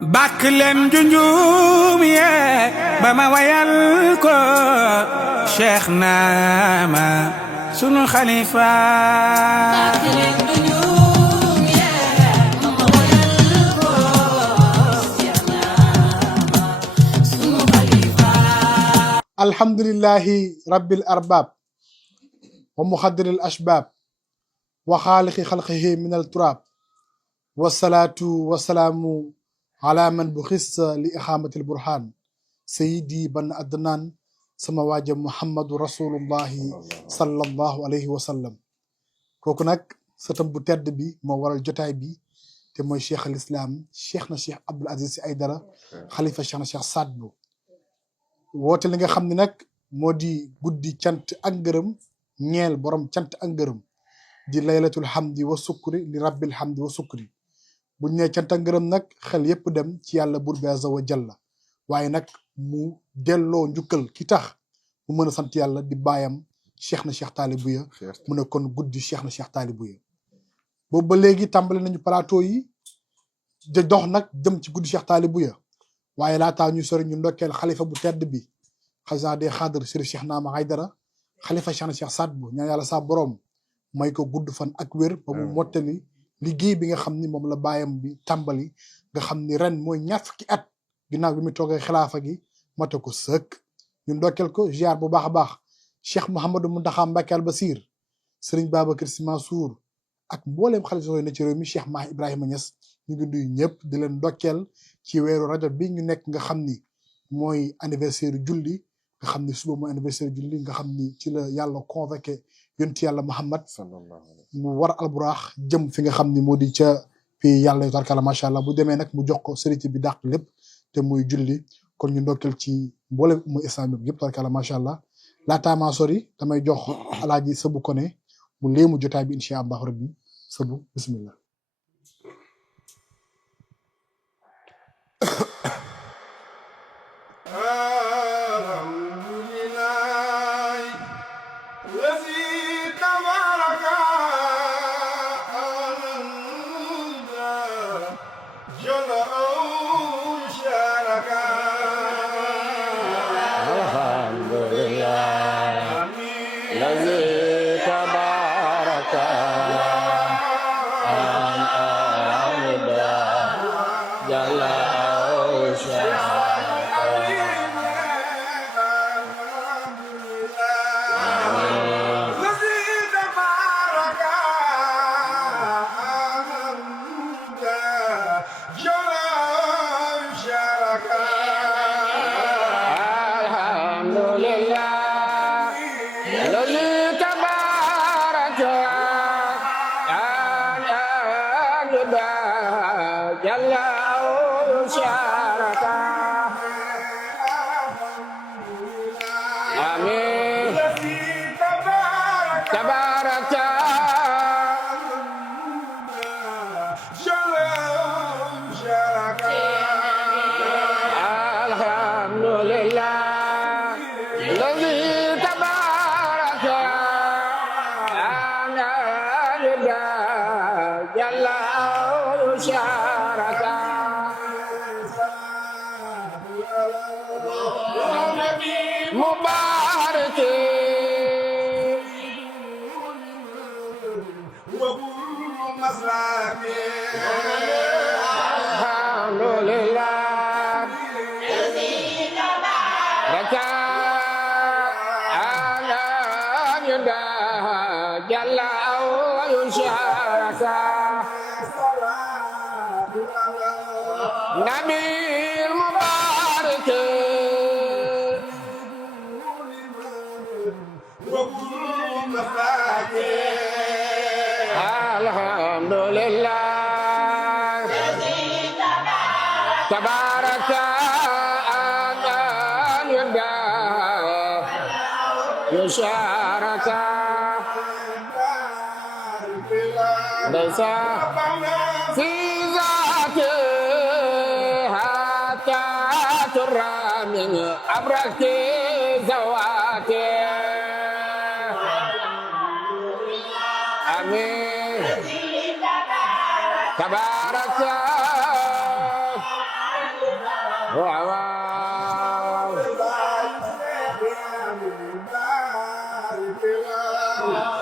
bàkk leen junjum yee ba ma wayal ko Cheikh Naama sunu xalifa. bàkk leen junjum yee ba ma wayal ko Cheikh Naama sunu xalifa. alhamdulillahi rabbil arbab wa muxaddiril ashbab wa xaaliqi xalqihi min al turab wasalaatu wasalaamu ala man bu xissa li ixaamatil burhaan sayidi ban adnaan sama waaja muhammadu rasulullahi sallallahu alayhi wa sallam. kooku nag sëtam bu tedd bi moo waral jotaay bi te mooy cheikh al islam cheikh na cheikh Abdoul Aziz Sy Aïdara xalifa cheikh na cheikh Saad Bou woote li nga xam ne nag moo di guddi cant ak ngërëm ñeel borom cant ak ngërëm di laylatul hamdi wa sukri li rabbil hamdi wa sukri. buñ ne cant ak ngërëm nag xel yépp dem ci yàlla buur bi azza wa jalla, waaye nag mu delloo njukkal ki tax mu mën a sant yàlla di baayam cheikh na cheikh Taalibouya. mu ne kon guddi cheikh na cheikh Taalibouya boobu ba léegi tàmbali nañu plateau yi di dox nag jëm ci guddi cheikh Taalibouya, waaye laataa ñu sori ñu ndokkeel xalifa bu tedd bi xasan de xadr Chérif Cheikh Naama Aïdara xalifa cheikh na cheikh Saad Bou. ñaan yàlla sa borom may ko gudd fan ak wér ba mu mottali liggéey bi nga xam ni moom la baayam bi tàmbali, nga xam ni ren mooy ñaar fukki at ginnaaw bi mu toogee xilaafa gi mate ko sëkk. ñu ndokkeel ko ziar bu baax a baax cheikh Mouhamadou Mountakha Mbacké al Basir, Serigne Babacar Sy Mansour ak mbooleem xalifa yooyu ne ci réew mi Cheikh Mahi Ibrahima Niass. ñu ngi nuyu ñëpp di leen ndokkeel ci weeru rajab bi ñu nekk nga xam ni mooy anniversaire julli, nga xam ni suba mooy anniversaire julli, nga xam ni ci la yàlla convoqué yonti yàlla Muhammad mu war alburaax jëm fi nga xam ni moo di ca fii yàlla yu tarkala macha allah. bu demee nag mu jox ko sëriti bi dàq lépp te muy julli. kon ñu ndokkeel ci mboolem muy islam bi yëpp tarkala macha allah. laataa maa sori damay jox alaaji Sëbu Kone mu léemu jotaay bi incha allah rabbi. Sëbu bismillah. waaw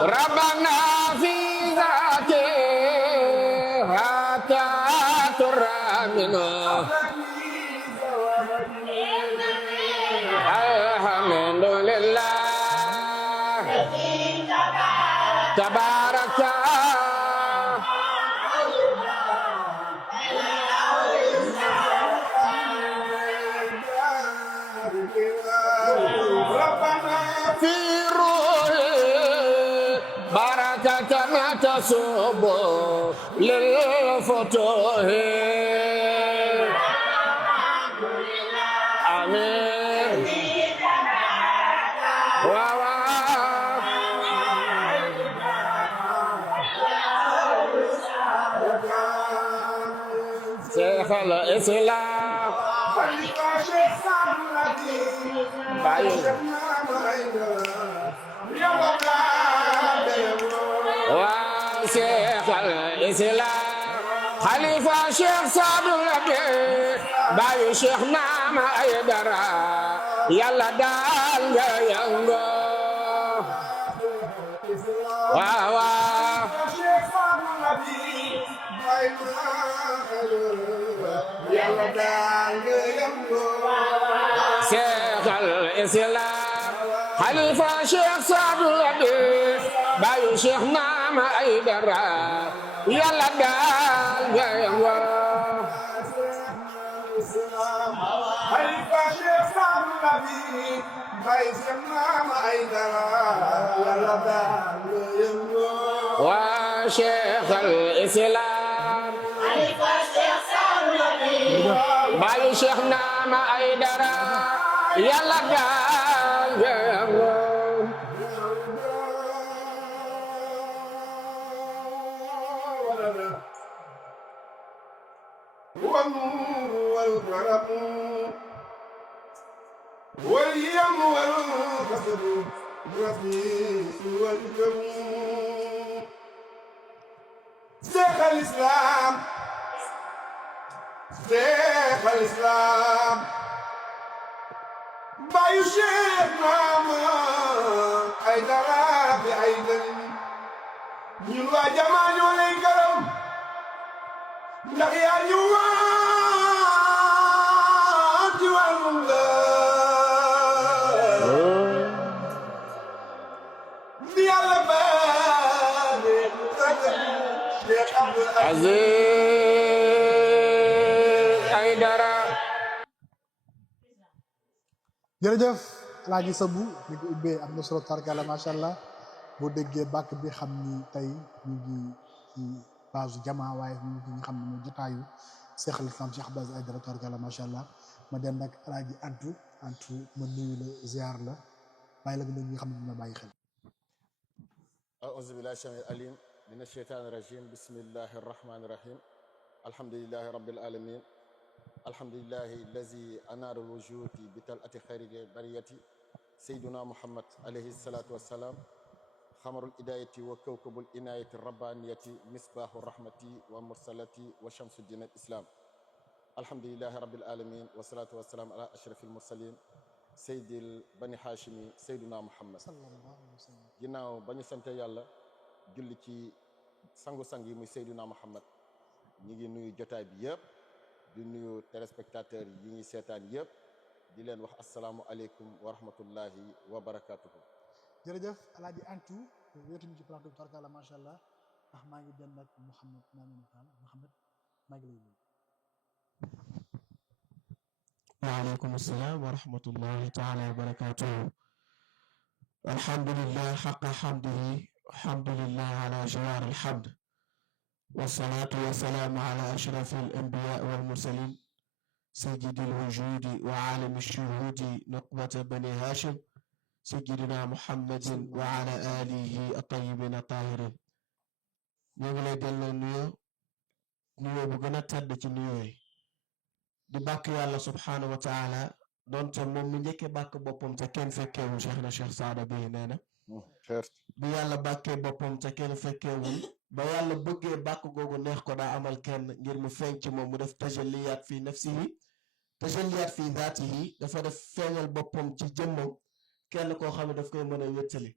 ربنا في ذاته حتى ترامنا الحمد لله تبارك في روحي بركة تصب للفتوح آمين شيخ الإسلام وشيخ الإسلام خليفة شيخ سعد النبي باي شيخ نام أيدرا يلا دال ينغو واو شيخ سعد النبي باي يلا دال ينغو شيخ الإسلام خليفة شيخ سعد النبي باي شيخ نام أيدرا يلا دال ينغو خليفة شيخ سعد النبي باي شيخ نام أيدرا يلا دال ينغو وشيخ الإسلام خليفة شيخ سعد النبي باي شيخ نام أيدرا يلا دال ينغو والنور والكرم واليم والكسر والرفيق والجم شيخ الإسلام شيخ الإسلام باي شيخ ماما أيدرا بأيدر ñun waa jamaa ñoo lay gërëm ndax yaa ñu waat ci wàllum la di yàlla baale Cheikh Abdoul Aziz Aïdara jërëjëf Alaaji Sabu ni ko ubbee am na solo tarkala macha allah boo déggee bàkk bi xam ni tey ñu ngi ci base jamaa waaye ñu ngi xam ne mooy jotaayu Cheikh al Islam Cheikh Abdoul Aziz Aïdara tarkala macha allah ma dem nag Alaaji Antu ma nuyu la ziar la bàyyi la nga ñu xam ne dina bàyyi xel. أعوذ بالله السميع العليم من الشيطان الرجيم بسم الله الرحمن الرحيم الحمد لله رب العالمين الحمد لله الذي أنار الوجود بطلعة خير البرية سيدنا محمد عليه الصلاة والسلام خمر الإداية وكوكب الإناية الربانية مصباح الرحمة ومرسلة وشمس الدين الإسلام الحمد لله رب العالمين والصلاة والسلام على أشرف المرسلين سيد البني هاشمي سيدنا محمد ginnaaw ba ñu sante yàlla julli ci sangu-sang yi muy Seydina Muhammad ñi ngi nuyu jotaay bi yëpp di nuyu téléspectateurs yi ñuy seetaan yëpp di leen wax asalaamualeykum wa rahmatullahi wa barakatuhu jërëjëf Alaaji Antu wéetuñu ci plateau bi tarkala macha allah ndax maa ngi dem nag Mouhamed Mamadou Fall Mouhamed maa ngi lay nuyu. waaleykum salaam wa rahmatullahi taala wa barakatuhu alhamdulillah xaqa xamdihi alhamdulillah ala jawaar alhamd wasalaatu wasalaamu ala ashraf alambiya walmursalin sayyidi alwujudi wa aalami shuhudi nuqbata bani hashim sayyidina muhammadin wa ala alihi at-tayyibin at-tahirin ñu ngi lay delloo nuyoo bu gën a tedd ci nuyoo yi di bàkk yàlla subhaanahu wa taala doonte moom mi njëkkee bàkk boppam te kenn fekkeewul Cheikh na Cheikh Saada bi nee na bi yàlla bàkkee boppam te kenn fekkeewul ba yàlla bëggee bàkk googu neex ko daa amal kenn ngir mu feeñ ci moom mu def tajalliyaat fi nafsihi tajalliyaat fii daatihi dafa def feeñal boppam ci jëmmam kenn koo xam ne daf koy mën a wéttali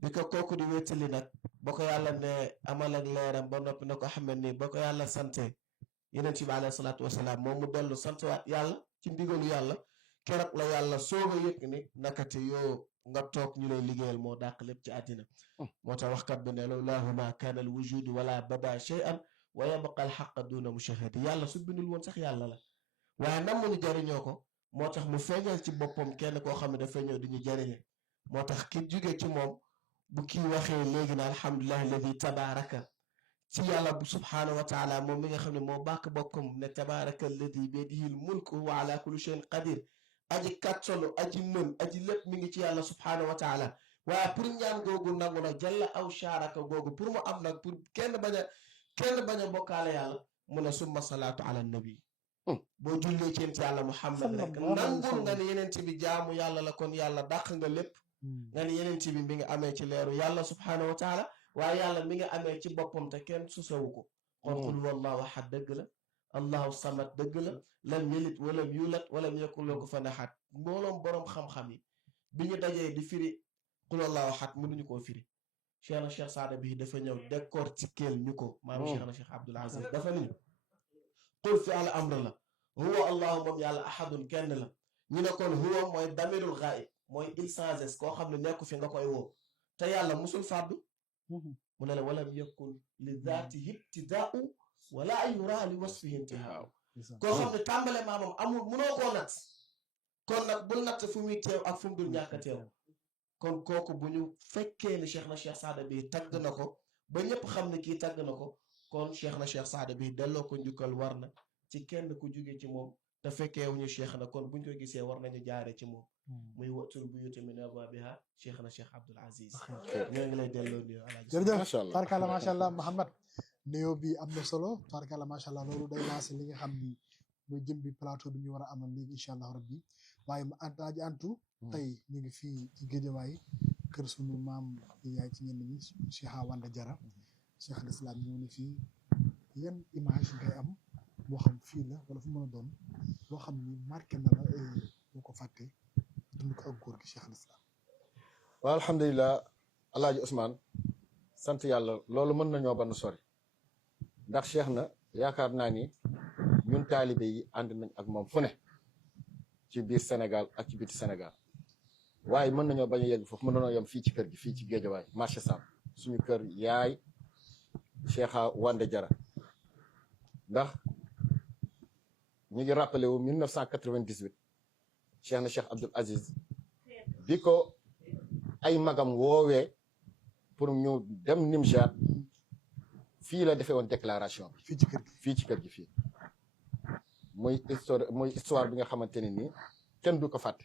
bi ko kooku di wéttali nag ba ko yàlla ne amal ak leeram ba noppi na ko xamal ni ba ko yàlla sante yeneen ci bi alayhi salaatu wasalaam moom mu dellu santwaat yàlla ci ndigalu yàlla keroog la yàlla soog a yëg ni nakate yoo nga toog ñu lay liggéeyal moo dàq lépp ci àddina moo tax waxkat bi ne lawlaahu ma kaana al wujudu wala bada shay'an wa yabqa al xaqa duna mushahadi yàlla su bindul woon sax yàlla la waaye nam mu ñu jariñoo ko moo tax mu feeñal ci boppam kenn koo xam ne dafay ñëw di ñu jariñe moo tax ki jóge ci moom bu kii waxee léegi na alhamdulillahi alladi tabaraka ci yàlla subhaanahu wa taala moom mi nga xam ne moo bàkk bokkam ne tabaraka alladi biyadihil mulk wa ala kulli shay'in qadir aji kàttanu aji mën aji lépp mi ngi ci yàlla subhaanahu wa taala waaye pour ñaan googu nangu nag jalla aw sharaka googu pour mu am nag pour kenn bañ a bokkaale yàlla mu ne summa salaatu ala nabi boo jullee ci yonent yàlla Muhammad rek nangul nga ne yeneen bi jaamu yàlla la kon yàlla dàq nga lépp nga ne yeneen bi mi nga amee ci leeru yàlla subhaanahu wa taala waaye yàlla mi nga amee ci boppam te kenn susawu ko kon qul wallahu ahad dëgg la allahu samad dëgg la lam yalid walam yulat walam yakun lahu kufuwan ahad mbooloom boroom xam-xam yi bi ñu dajee di firi qul wallahu ahad mënuñu koo firi Cheikh Saada bi dafa ñëw décortiquer ñu ko maam Cheikh Abdoul Aziz dafa ni qul fi al amr la huwa allahu moom yàlla ahadun kenn la ñu ne kon huwa mooy damirul ghaib mooy il sans koo xam ne nekku fi nga koy woo te yàlla musul fàddu mu ne la walam yakun li zaatihi ibtidaa'u wala ay yura li wasfihi intihaaw koo xam ne tàmbale maamam amul munoo koo natt kon nag bul natt fu muy teew ak fu mu dul ñàkk a teew kon kooku bu ñu fekkee ni Cheikh Saada bi tagg na ko ba ñëpp xam ne kii tagg na ko kon Cheikh Saada bi delloo ko njukkal war na ci kenn ku jóge ci moom te fekkee wu ñu Cheikh na kon buñ ko gisee war nañu jaare ci moom muy watul buyuuta min abwaabihaa Cheikh Abdoul Aziz ñoo ngi lay delloo nuyu alaaji jërëjëf tarkala macha allah Mouhamed nuyoo bi am na solo tarkala macha allah loolu day lancé li nga xam ni mooy jëm bi plateau bi ñu war a amal léegi incha allah rabbi waaye ma Alaaji Antu tey ñu ngi fii ci Géejawaay kër sunu maam yaay ci ñenn ñi Cheikh Wanda Jara Cheikh al Islam ñëw na fii yan image ngay am moo xam fii la wala fu mën a doon loo xam ni marqué na la boo ko fàtte dund ko ak góor gi Cheikh al Islam. waaw alhamdulilah Alaaji Ousmane sant yàlla loolu mën nañoo ban sori ndax Cheikh na yaakaar naa ni ñun taalibe yi ànd nañ ak moom fu ne ci biir Sénégal ak ci biti Sénégal waaye mën nañoo bañ a yegg foofu mën nañoo yem fii ci kër gi fii ci Géejawaay marché Sam suñu kër yaay Cheikh Wanda Jara ndax ñu ngi rappelé wu 1998 Cheikh Abdoul Aziz bi ko ay magam woowee pour ñu dem Nimjaat fii la defee woon déclaration bi fii ci kër gi fii ci kër gi fii muy histoire bi nga xamante ne nii kenn du ko fàtte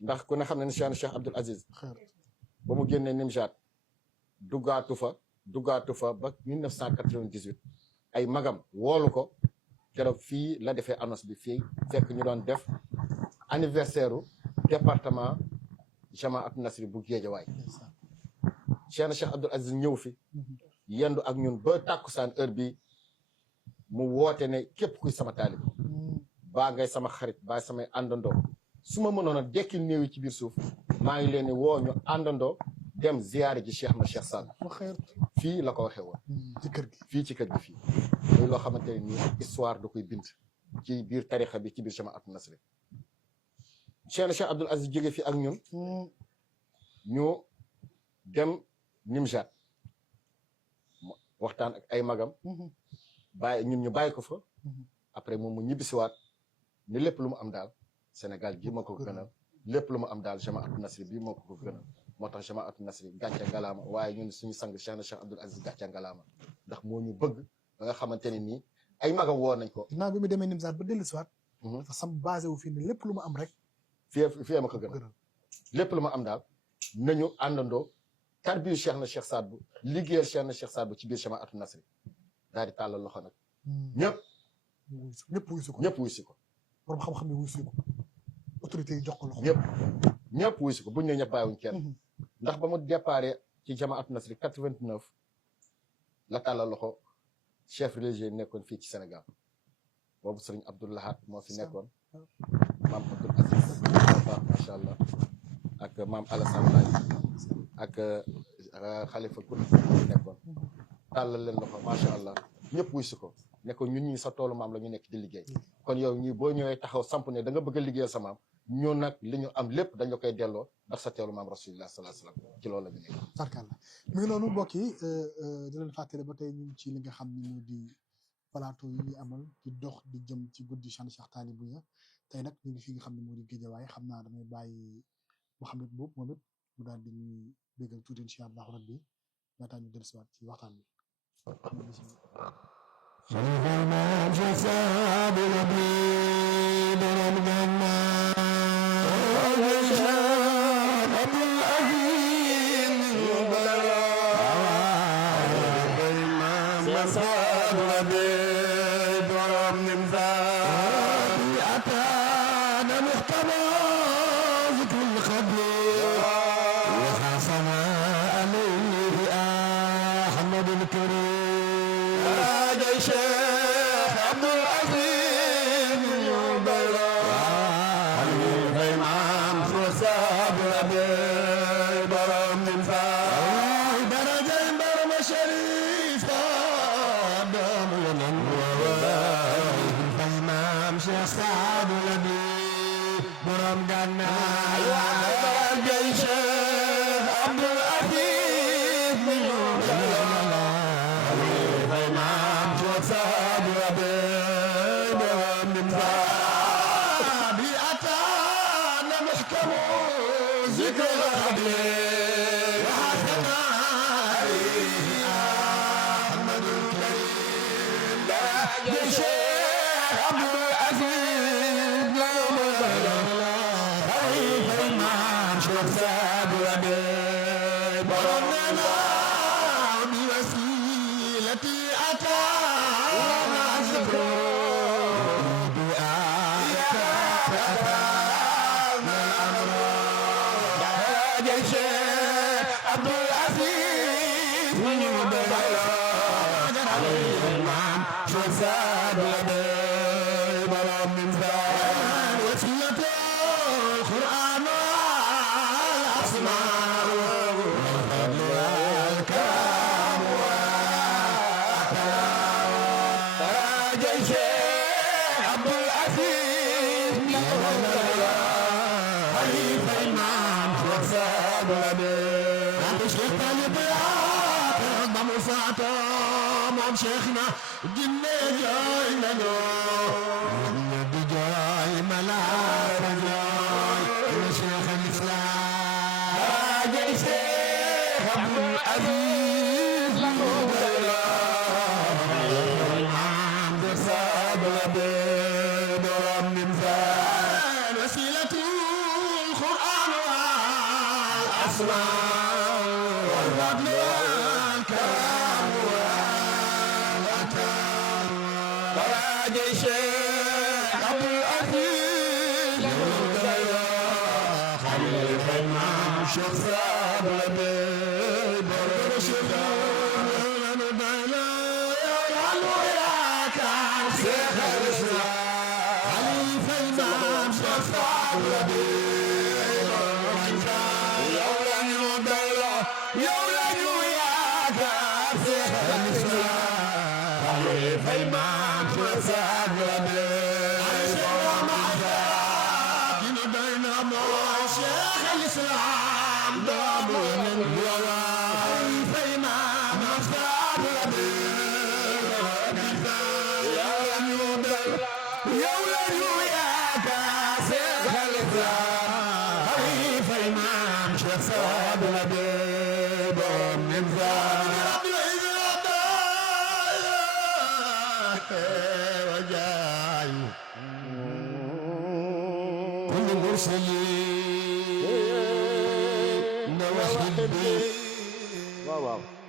ndax ku ne xam ne ne Cheikh Abdoul Aziz ba mu génnee Nimjaat duggaatu fa ba 1998 ay magam woolu ko keroog fii la defee annonce bi fii fekk ñu doon def anniversaire u département Jamaatu Nasri bu Géejawaay Cheikh Abdoul Aziz ñëw fi yendu ak ñun ba tàkkusaan heure bi mu woote ne képp kuy sama taalib baa ngay sama xarit baa samay àndandoo su ma mënoon a dekkil néew yi ci biir suuf maa ngi leen di woo ñu àndandoo dem ziyaare ji Cheikh Sall fii la ko waxee woon ci kër gi fii ci kër gi fii muy loo xamante ne nii histoire da koy bind ci biir tarixa bi ci biir Jamaatu Nasri Cheikh Abdoul Aziz jóge fi ak ñun ñu dem Nimjaat waxtaan ak ay magam bàyyi ñun ñu bàyyi ko fa après moom mu ñibbisiwaat ni lépp lu mu am daal Sénégal gi moo ko gënal lépp lu mu am daal Jamaatu Nasri bii moo ko gënal moo tax Jamaatu Nasri gàcce ngalaama waaye ñun suñu sang Cheikh Abdoul Aziz gàcce ngalaama ndax moo ñu bëgg ba nga xamante ne nii ay magam woo nañ ko ginnaaw bi mu demee Nimzaat ba dellusiwaat dafa sam basé wu fii ni lépp lu mu am rek fii ma ko gënal lépp lu ma am daal nañu àndandoo tarbiyu Cheikh Saad Bou liggéeyal Cheikh Saad Bou ci biir Jamaatu Nasri daal di tàllal loxo nag ñëpp wuy si ko borom xam-xam yi wuy si ko autorité yi jox ko loxo ñëpp wuy si ko buñ ne ñëpp bàyyiwuñ kenn ndax ba mu déparé ci Jamaatu Nasri 89 la tàllal loxo chef religieux nekkoon fii ci Sénégal boobu sëriñ Abdoul Lahad moo fi nekkoon maam Abdoul Aziz baax macha allah ak maam Alassane Laye ak xalifa kun fi nekkoon tàllal leen loxo macha allah ñëpp wuy si ko ne ko ñun ñi sa toolu maam la ñu nekk di liggéey kon yow ñii boo ñëwee taxaw samp ne da nga bëgg a liggéeyal sa maam ñoo nag li ñu am lépp dañ la koy delloo ndax sa teelu maam rasulillah sallallahu alayhi wasallam ci loolu la ñu nekk. tarkalla mi ngi noonu mbokk yi di leen fàttali ba tey ñu ngi ci li nga xam ne moo di plateau yi ñuy amal di dox di jëm ci guddi Cheikh Talibou tey nag ñu ngi fi nga xam ne moo di Guédiawaye xam naa damay bàyyi Mouhamed boobu moom it mu daal di ñuy bégal tuuti incha allahu rabbi laataa ñu dellusiwaat ci waxtaan bi.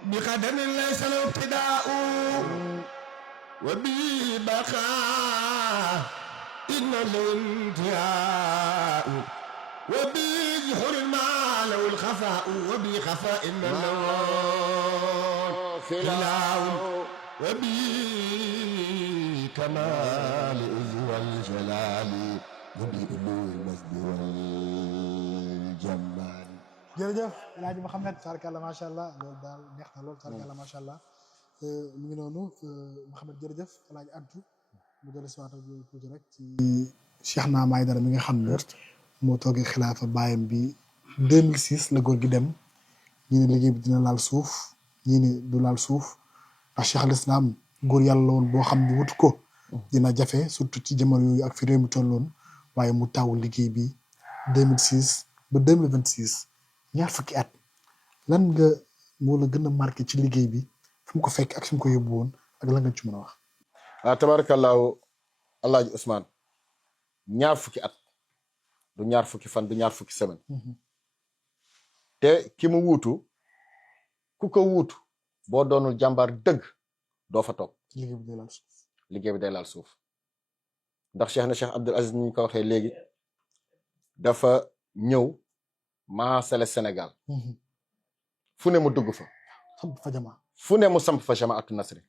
بقدم ليس الابتداء وببقاء إن الانتهاء وبجحر المال والخفاء وبخفاء إن النور خلاء وبك الكمال إذ والجلال مضيء المجد والجمال. jërëjëf El Hadj Mouhamed tarkalla macha allah loolu daal neex na lool tarkalla macha allah mu ngi noonu Mouhamed jërëjëf El Hadj Antu mu dellu si waat tuuti rek ci Cheikh Naama Aidara mi nga xam ne moo toogee xilaafa baayam bi 2006 la góor gi dem ñi ne liggéey bi dina laal suuf ñi ne du laal suuf ndax Cheikh al Islam góor yàlla la woon boo xam ne wutu ko dina jafe surtout ci jamono yooyu ak fi réew mi tolloon waaye mu taw liggéey bi 2006 ba 2026 ñaar fukki at lan nga moo la gën a marqué ci liggéey bi fi mu ko fekk ak fi mu ko yóbbu woon ak lan nga ci mën a wax. waaw tabaarakallaahu Alaaji Ousmane ñaar fukki at du ñaar fukki fan du ñaar fukki semaine te ki mu wuutu ku ko wuutu boo doonul jàmbaar dëgg doo fa toog liggéey bi day laal suuf. liggéey bi day laal suuf ndax Cheikh Abdoul Aziz ni ñu ko waxee léegi dafa ñëw maasale Sénégal fu ne mu dugg fa samp fa jamaa fu ne mu samp fa jamaatu nasri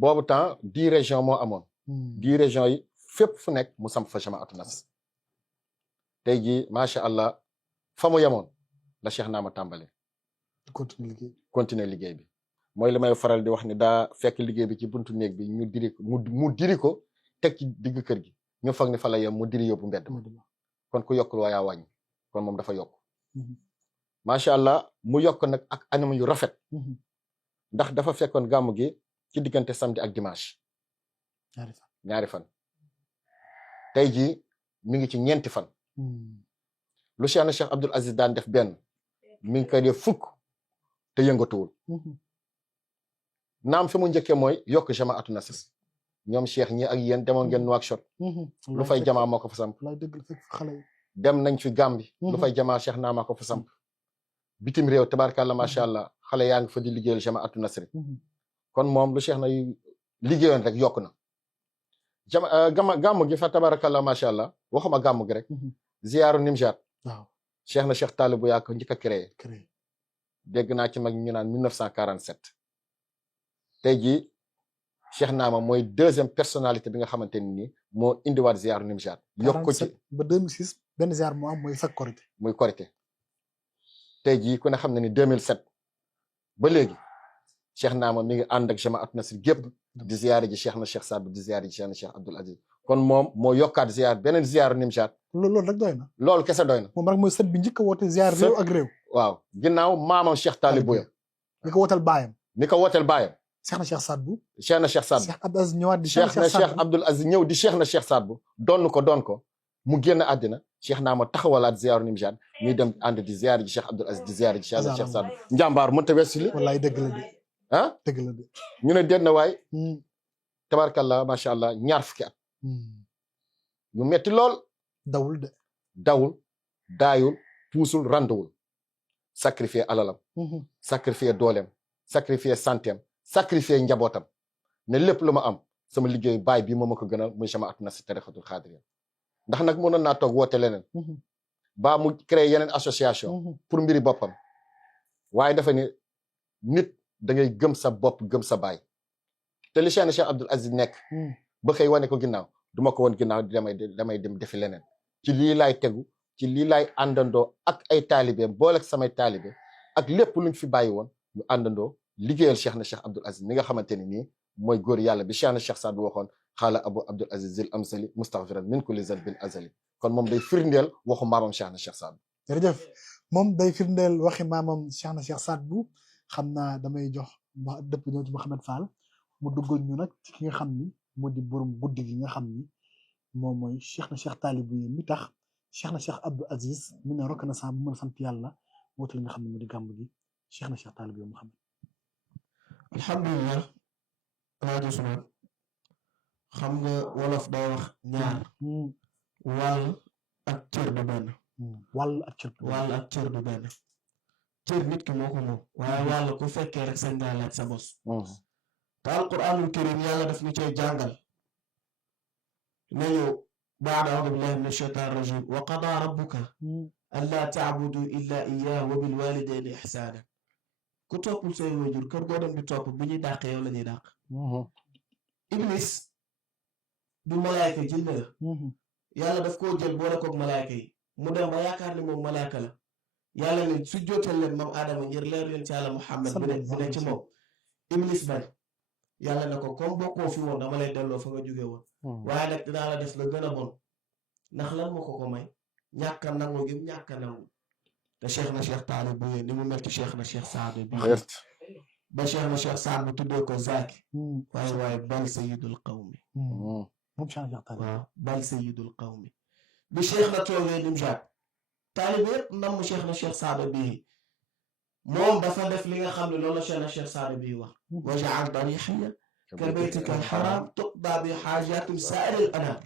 boobu temps 10 régions moo amoon 10 régions yi fépp fu nekk mu samp fa jamaatu nasri tey jii macha allah fa mu yemoon la Cheikh Naama tàmbale continuer liggéey bi mooy li may faral di wax ni daa fekk liggéey bi ci buntu néeg bi ñu diri ko mu diri ko teg ci digg kër gi ñu foog ni fa la yem mu diri yóbbu mbedd ma kon ku yokkul waa yaa wàññi kon moom dafa yokk macha allah mu yokk nag ak anam yu rafet ndax dafa fekkoon gàmmu gi ci diggante samedi ak dimanche ñaari fan tey jii mi ngi ci ñeenti fan lu Cheikh Abdoul Aziz daan def benn mi ngi koy def fukk te yëngatuwul naam fi mu njëkkee mooy yokk jamaatu nasr ñoom Cheikh ñi ak yéen demoon ngeen Nouakchott lu fay jamaa moo ko fa samp dem nañ fi Gàmbi lu fay jamaa Cheikh Naama ko fa samp bitim réew tabaarkàlla macha allah xale yaa ngi fa di liggéeyal jamaatu nasri kon moom lu Cheikh na liggéeyoon rek yokk na gàmm gi fa tabaarkàlla macha allah waxuma gàmm gi rek ziyaaru Nimjaat waaw Cheikh Talibou yaa ko njëkk a créé dégg naa ci mag ñu naan 1947 tey jii Cheikh Naama mooy deuxième personnalité bi nga xamante ni nii moo indiwaat ziyaaru Nimjaat yokk ko ci ba 2006 benn ziyaar moo am mooy fekk korité muy korité tey jii ku ne xam ne ni 2007 ba léegi Cheikh Naama mi ngi ànd ak jamaat nasr gépp di ziyaare ji Cheikh Saad Bou di ziyaare ji Cheikh Abdoul Aziz kon moom moo yokkaat ziyaar beneen ziyaaru Nimjaat loolu rek doy na loolu kese doy na moom rek mooy sët bi njëkk a woote ziyaar réew ak réew waaw ginnaaw maamam Cheikh Talibou ya mi ko wooteel baayam Cheikh Saad Bou Cheikh Abdoul Aziz ñëwaat di Cheikh Abdoul Aziz ñëw di Cheikh Saad Bou doon ko mu génn àddina Cheikh Naama taxawalaat ziyaaru Nimjaat ñuy dem ànd di ziyaar ji Cheikh Abdoul Aziz di ziyaar ji Cheikh Saad Bou njàmbaar mënta weesu li wallaay dëgg la de dëgg la de ñu ne déet na waay tabarkallah macha allah ñaar fukki at ñu metti lool dawul daayul puusul randuwul sacrifier alalam sacrifier dooleem sacrifier santeem sacrifier njabootam ne lépp lu ma am sama liggéey baay bi moom a ko gënal muy jamaatu nasr tarixatul xaadiriya ndax nag mënoon naa toog woote leneen baa mu créé yeneen association pour mbiri boppam waaye dafa ni nit da ngay gëm sa bopp gëm sa baay te li Cheikh Abdoul Aziz nekk ba xëy wane ko ginnaaw duma ko woon ginnaaw damay dem defi leneen ci lii laay tegu ci lii laay àndandoo ak ay taalibe boole ak samay taalibe ak lépp luñ fi bàyyi woon ñu àndandoo liggéeyal Cheikh Abdoul Aziz mi nga xamante ni nii mooy góor yàlla bi Cheikh Saad Bou waxoon xaala Abu Abdoul Aziz zil amsali mustaghfiran min kulli zanbin azali kon moom day firndeel waxu maamam Cheikh Saad Bou jërëjëf moom day firndeel waxi maamam Cheikh Saad Bou xam naa damay jox dëpp ñëw ci Mouhamed Fall mu duggal ñu nag ci ki nga xam ni moo di borom guddi gi nga xam ni moom mooy Cheikh Talibou yi mi tax Cheikh Abdoul Aziz mi ne reconnaissant bu mën a sant yàlla woote li nga xam ne moo di gàmmu gi Cheikh Talibou yi Mouhamed. alhamdulilah rajo Ousmane xam nga wolof day wax ñaar wàll ak cër du benn wàll ak cër du benn cër nit ki moo ko moom waaye wàll ku fekkee rek sañ naa laaj sa bos te alquranul karim yàlla daf ñu cay jàngal nañu baada audu billahi min ashaitan rajim wa qada rabbuka allaa taabudu illa iyyaahu wa bil walidayni ihsaana ku toppul say waajur kër goo dem di topp bu ñuy dàq yow la ñuy dàq iblis du malaayka jinne la yàlla daf koo jël boole koog malaayka yi mu dem ba yaakaar ne moom malaayka la yàlla ne su jootal leen mam Adama ngir leer leen ci yàlla Muhammad bu ne ci moom iblis bañ yàlla ne ko comme bokkoo fi woon dama lay delloo fa nga jóge woon waaye nag dinaa la def la gën a bon ndax lan moo ko may ñàkk a nangu gi ñàkk a nangu te cheikh na cheikh Taalib bu ni mu mel ci cheikh na cheikh Saad bi ba cheikh na cheikh Saad bu tuddee ko Zaki waaye bal sayidul qawmi waaw bal sayidul qawmi bi cheikh na toogee Nimjaat Taalib yëpp namm cheikh na cheikh Saad bii moom dafa def li nga xam ne loolu la cheikh na cheikh Saad bii wax wa jaal dariixiya ka baytika alxaram tuqdaa bi xaajatum saa'iril anaam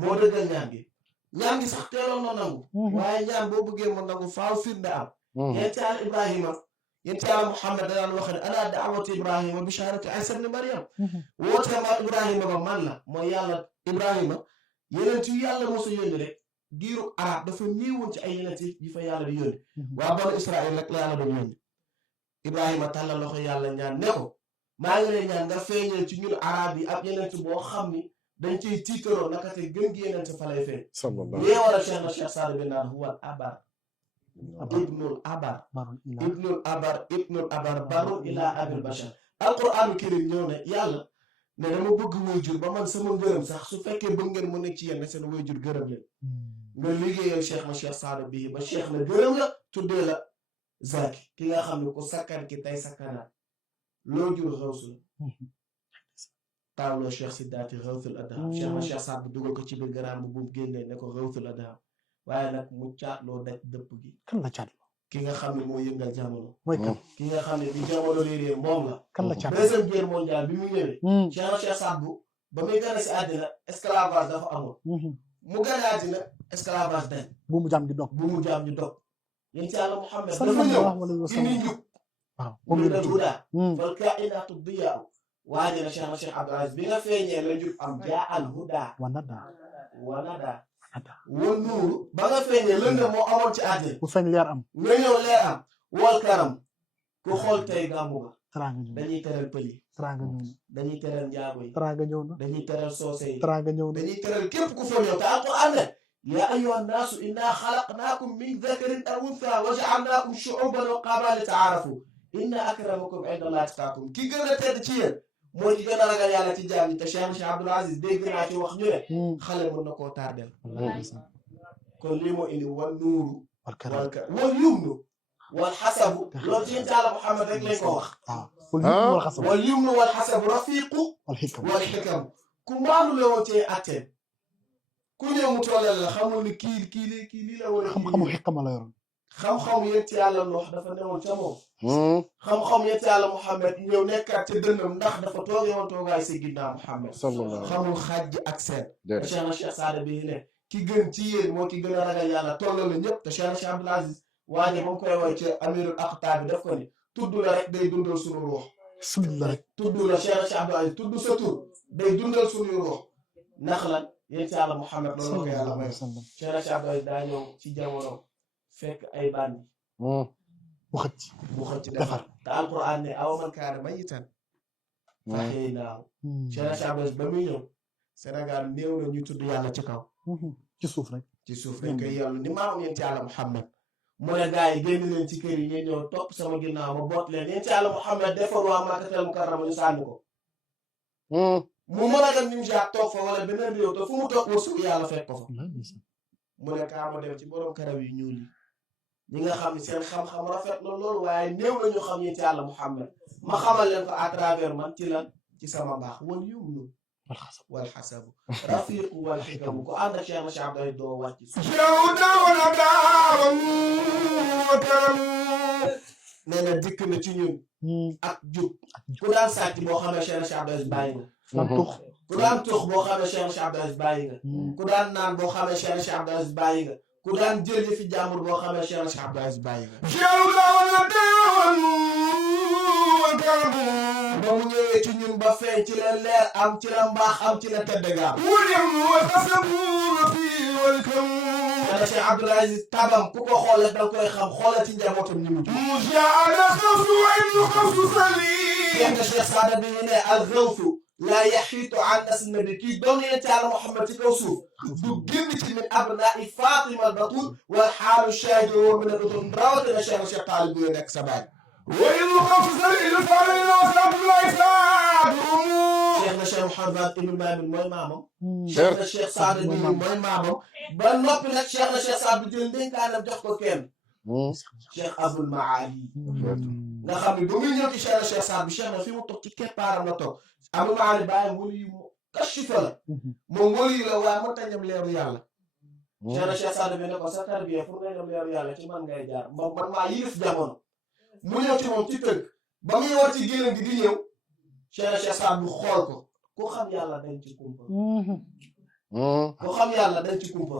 moo dëggal ñaan bi ñaan gi sax teeloon na nangu waaye ñaan boo bëggee mu nangu faaw firnde am yéen ci yàlla Ibrahima yéen ci yàlla Muhammad danaan wax ne ana daawatu Ibrahima bisharati Isa ibn Maryam woote ma Ibrahima ba man la mooy yàlla Ibrahima yeneen ci yàlla mosu yónni rek giiru arab dafa néewoon ci ay yeneen yi fa yàlla di yónni waa banu Israël rek la yàlla doon yónni Ibrahima tàllal loxo yàlla ñaan ne ko maa ngi lay ñaan nga feeñal ci ñun arab yi ab yeneen ci boo xam ni dañ ciy tiitaroo naka te gën gi yeneen ci fa lay feeñ lii wala cheikh na cheikh Saad bi naan huwal abar ibnul abar barun ila abil bashar alquranu karim ñëw ne yàlla ne dama bëgg waajur ba man sama ngërëm sax su fekkee bëgg ngeen mu nekk ci yéen seen waajur gërëm leen nga liggéeyal cheikh na cheikh Saad bi ba cheikh na gërëm la tuddee la Zaki ki nga xam ne ku sakkan ki tey sakkanaat loo jur xawsu la taawloo cheikh si daati xawsul adham cheikh na cheikh Saad bu dugal ko ci biir garaam bu buum génnee ne ko xawsul adham waaye nag mu caatloo daj dëpp gi kan la caatloo ki nga xam ne moo yëngal jamono mooy kan ki nga xam ne bi jamono réerée moom la kan la caatloo deuxième guerre mondiale bi mu ñëwee cheikh na cheikh Saad bu ba muy gane si àddina esclavage dafa amoon mu gane àddina esclavage dañ bu mu jaam di dog yéen ci yàlla Muhammad dafa ñëw indi njub waaw moom la huda fal kainaatu diyaa waaye na Cheikh Abdou Aziz bi nga feeñee la njub am jaa al huda wanada wa nuuru ba nga feeñee lëndëm moo amoon ci àddina bu feeñ leer am nga ñëw leer am wal karam ku xool tey gàmmu ga teraanga ñëw dañuy teral pël yi teraanga ñëw na dañuy teral njaago yi teraanga ñëw na dañuy teral soose yi teraanga ñëw na dañuy teral képp ku fa ñëw te alquran ne yaa ayyuha nnaasu inna xalaqnaakum min dakarin aw unthaa wa ja'alnaakum shu'uuban wa qabaa'ila ta'aarafu inna akramakum inda llaahi atqaakum ki gën a tedd ci yéen mooy ki gën a ragal yàlla ci jaam ñi te Cheikh Abdoul Aziz dégg naa ci wax ñu ne xale mën na koo tardel kon lii moo indi wan nuuru wal yumnu wal xasabu loolu ci yàlla Muhammad rek lañ ko wax wal yumnu wal xasabu rafiqu wal xikam ku maanu la woon ci atteen ku ñëw mu tollal la xamul ni kii lii la wala xam-xamu xikama la yoroon xam-xam yéen yàlla Nuux dafa newoon ca moom xam-xam yéen yàlla Muhammad ñëw nekkaat ca dënnam ndax dafa toogee woon toogaay si ginnaaw Muhammad xamul xajj ak seen te Cheikh na Cheikh Saad bi ne ki gën ci yéen moo ki gën a ragal yàlla tollal la ñëpp te Cheikh na Cheikh Abdoul Aziz waaye ba mu koy woy ci amirul aqtaab bi daf ko ni tudd la rek day dundal suñu ruux tudd la Cheikh na Cheikh Abdoul Aziz tudd sa tur day dundal suñu ruux ndax lan yéen ci yàlla Muhammad loolu la ko yàlla may Cheikh na Cheikh Abdoul Aziz daa ñëw ci jamono fekk ay bànni bu xëcc defar te alquran ne awa man kaana mayitan fa ahyaynahu Cheikh na Cheikh Abdoul Aziz ba muy ñëw Sénégal néew na ñu tudd yàlla ci kaw ci suuf rek koy yàlla ni maamam yéen ci yàlla Muhammad mu ne gars yi génn leen ci kër yi ngeen ñëw topp sama ginnaaw ma boot leen yéen ci yàlla Muhammad defoon waa Makkatal Mukarrama ñu sànni ko mu mën a dem Nimjaat toog fa wala beneen réew te fu mu toog wërsëg yàlla fekk ko fa mu ne kaa ma dem ci borom karaw yi ñuul yi ñi nga xam ne seen xam-xam rafet na loolu waaye néew la ñu xam yéen ci yàlla Muhammad ma xamal leen ko à travers man ci lan ci sama baax wal yumnu wal xasabu rafiqu wal xikamu ko ànd ak Cheikh na Cheikh Abdoul Aziz doo wàcc nee na dikk na ci ñun ak jub ku daan sàcc boo xamee Cheikh na Cheikh Abdoul Aziz bàyyi nga ku daan tux boo xamee Cheikh na Cheikh Abdoul Aziz bàyyi nga ku daan naan boo xamee Cheikh na Cheikh Abdoul Aziz bàyyi nga ku daan jël yëfi jàmbur boo xamee Cheikh na Cheikh Abdoul Aziz bàyyi nga ba mu ñëwee ci ñun ba feeñ ci la leer am ci la mbaax am ci la tedd gaam Cheikh na Cheikh Abdoul Aziz tabam ku ko xoolee da koy xam xoolal ci njabootam ñu mujj Cheikh na Cheikh Saad bi ne al xawsu laa yaxiitu an asnabi kii doon yonent Yàlla Muhammad ci kaw suuf du génn ci min abnaa'i Fatima al-Batul wal xaalu shaahid wa min al-utul rawatina Cheikh Taalib bu nekk sa baay. وإن خفصل إلى فارين وصف الإسلام Cheikh na Cheikh Mouhamed Ibn Mamin mooy maamam. Cheikh na Cheikh Saad bi mooy maamam. ba noppi nag Cheikh na Cheikh Saad bi jël ndénkaanam jox ko kenn. Cheikh Abul Maali. nga xam ne ba muy ñëw ci Cheikh na Cheikh Saad bi Cheikh na fi mu toog ci keppaaram la toog. Abul Maali bàyyi wóolu yu kashifa la. moom wóolu yi la waaye mënta ñam leeru yàlla. Cheikh na Cheikh Saad bi ne ko sa tarbiya pour nga ñam leeru yàlla ci man ngay jaar man maa yilif jamono. mu ñëw ci moom ci tënk ba muy war ci génn gi di ñëw Cheikh Cheikh Saad bu xool ko ku xam yàlla dañ ci kumpa ku xam yàlla dañ ci kumpa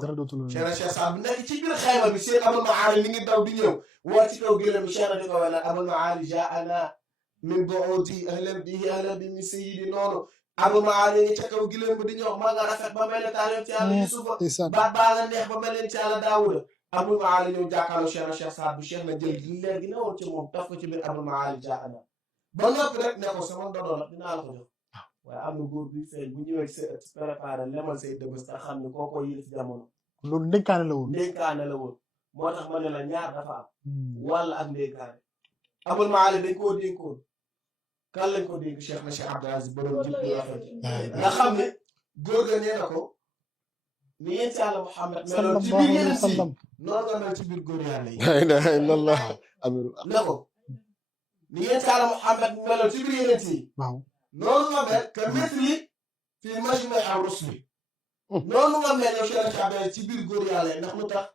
Cheikh Cheikh Saad bu nekk ci biir xayma bi seen Abul Maali mi ngi daw di ñëw war ci kaw génn bi Cheikh di ko wala Abul Maali jaana min bu'udi ahlan bihi ahlan bi mi sayyidi noonu Abul Maali ngi ca kaw giléem bi di ñëw ma nga rafet ba mel ne taal ci yàlla Yusufa baat baa nga neex ba mel leen ci yàlla Daawuda Abul Maali ñëw jàkkaarloo Cheikh na Cheikh Saad bu Cheikh na jël leer gi newoon ci moom taf ko ci biir Abul Maali jaana ba noppi rek ne ko sama ndodoo la dinaa la ko jox waaye am na góor buy feeñ bu ñëwee sa préparé lemal say dëbës te xam ne kookoo yilif jamono loolu ndénkaane la woon ndénkaane la woon moo tax ma ne la ñaar dafa am wàll ak ndénkaane Abul Maali dañ koo dénkoon kan lañ ko dénk Cheikh na Cheikh Abdou Aziz borom jib bu rafet nga xam ne góor ga nee na ko ni yéen si Yàlla Muhammad meloon ci biir yeneen si noonu nga mel ci biir góor yàlla yi la ilaha illallah amirul ne ko ni yéen si Yàlla Muhammad meloon ci biir yeneen si waaw noonu nga mel que misli fii majma' ar-rusli noonu nga mel yow Cheikh Abdou ci biir góor yàlla yi ndax lu tax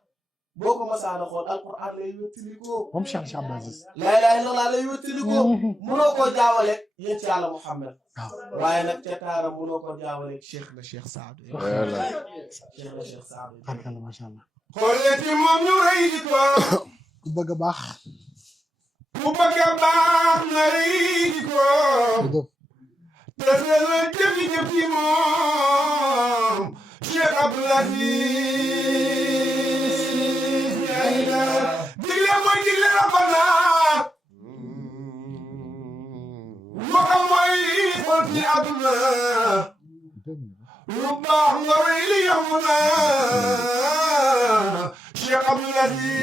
boo ko masaana xool alquran lay wéttalikoo moom Cheikh Abdou Aziz laa ilaaha illallaah lay wéttalikoo mënoo koo jaawale yéen ci Yàlla Muhammad waaye nag ca taaram mënoo koo jaawale Cheikh na Cheikh Saad Cheikh na Cheikh Saad barkalla macha allah xoolee ci moom ñu rëy di ko ku bëgg a baax ku bëgg a baax na rëy di ko te la jëf ci moom Cheikh Abdoul Aziz digle mooy digle rabbana waxam mooy xool ci àdduna lu baax nga rëy li yomb na Cheikh Abdoul Aziz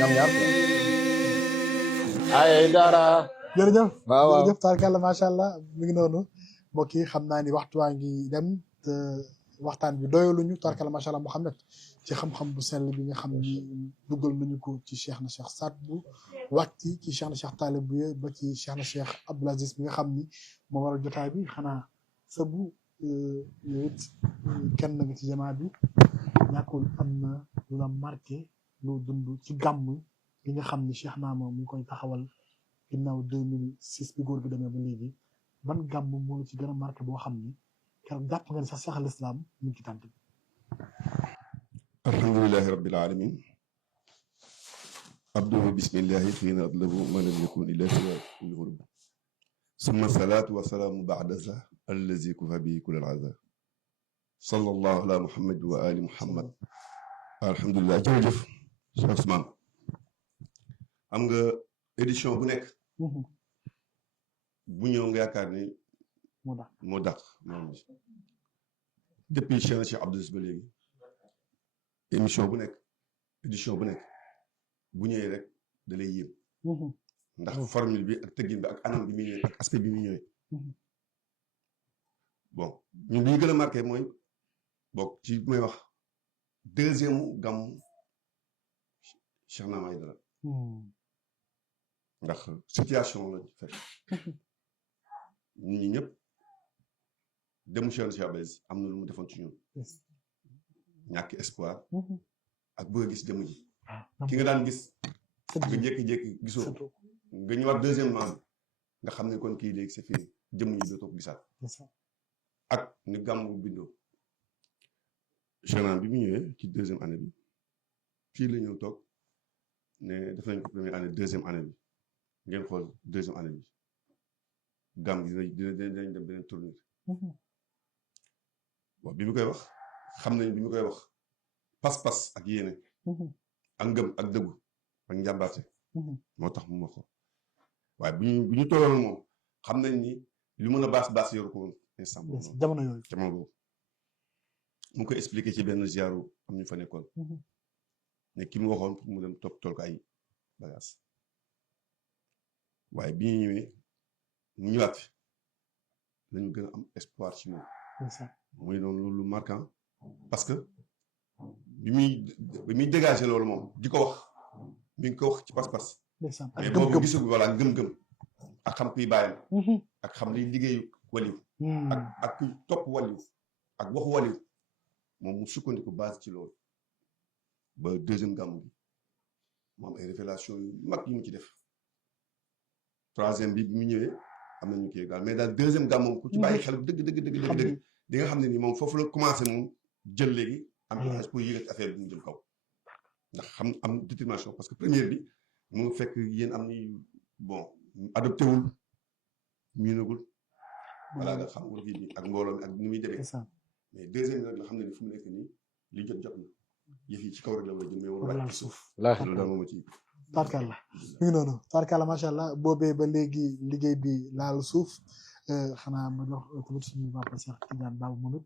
ay dara jërëjëf waaw jërëjëf tarkalla macha allah mi ngi noonu mbokk yi xam naa ni waxtu waa ngi dem te waxtaan bi doyaluñu tarkalla macha allah Mouhamed ci xam-xam bu sell bi nga xam ni duggal nañu ko ci Cheikh na Cheikh Saad bu wàcc ci Cheikh na Cheikh Taalib bu ba ci Cheikh na Cheikh Abdoul Aziz bi nga xam ni moo waral jotaay bi xanaa sa bu yow it kenn nga ci jamaa bi ñàkkul am na lu la marqué lu dund ci gàmm li nga xam ni Cheikh Naama mu ngi koy taxawal ginnaaw 2006 bi góor gi demee ba léegi ban gàmm moo la ci gën a marqué boo xam ni keroog jàpp nga ne sax Cheikh al Islam mu ngi ci tànt bi. alhamdulilahi rabbil alamin abduhu bismillahi xiina atlabu ma lam yakun illa siwa kulli hurub summa salaatu wa salaamu baada za allazi kufa bihi kull al aza sallallahu ala muhammad wa ali muhammad alhamdulilah jërëjëf Cheikh Ousmane xam nga édition bu nekk bu ñëw nga yaakaar ni moo dàq depuis Cheikh Abdou Aziz ba léegi émission bu nekk édition bu nekk bu ñëwee rek da lay yéem ndax formule bi ak tëggin bi ak anam bi muy ñëwee ak aspect bi muy ñëwee bon ñun bi ñu gën a marqué mooy bokk ci may wax deuxième gàmmu Cheikh Naama Aidara ndax situation la fekk ñi ñëpp demu Cheikh Abdou Aziz am na lu mu defoon ci ñun ñàkk espoir ak bëgg a gis jëmm ji ki nga daan gis nga jékki-jékki gisoo nga ñëwaat deuxièmement nga xam ne kon kii léegi c'est fini jëmm ji dootoo ko gisaat ak ni gàmmu bindoo Cheikh Naama bi mu ñëwee ci deuxième année bi fii la ñëw toog ne def nañ ko première année deuxième année bi ngeen xool deuxième année bi gàmm dinañ dem beneen tournure bon bi mu koy wax xam nañ bi mu koy wax pas-pas ak yéene ak ngëm ak dëggu ak njàmbaarte moo tax mu ma ko waaye bu ñu tolloon moom xam nañ ni lu mën a baas yoru ko woon instant boobu noonu jamono yooyu jamono boobu mu ngi koy expliqué ci benn ziaru am ñu fa nekkoon ne ki mu waxoon pour mu dem topp tool ko ay bagages waaye bi ñu ñëwee mu ñëwaat fi lañu gën a am espoir ci moom muy noonu lu marquant parce que bi muy dégager loolu moom di ko wax mi ngi ko wax ci pas-pas mais boobu gisul voilà ngëm-ngëm ak xam kuy bàyyam ak xam liy liggéeyu waliw ak kuy topp waliw ak waxu waliw moom mu sukkandiku base ci loolu ba deuxième gàmmu bi mu am ay révélation yu mag yu mu ci def troisième bi mu ñëwee am nañu kii daal mais daal deuxième gàmmu ku ci bàyyi xel dëgg di nga xam ne ni moom foofu la commencé moom jël léegi am âge pour yëgat affaire bi mu jëm kaw ndax xam am détermination parce que première bi mu fekk yéen am ni bon adopté wul miinagul voilà nga xam nga kii bi ak mbooloo mi ak ni muy demee mais deuxième bi nag nga xam ne ni fu mu nekk nii li jot na yëf yi ci kaw rek la war a jëm mais war a wàcc ci suuf loolu daal moom ci tarkalla mi ngi noonu tarkalla macha allah boobee ba léegi liggéey bi laal suuf xanaa ma jox tamit suñu papa Cheikh Tidiane Baba moom it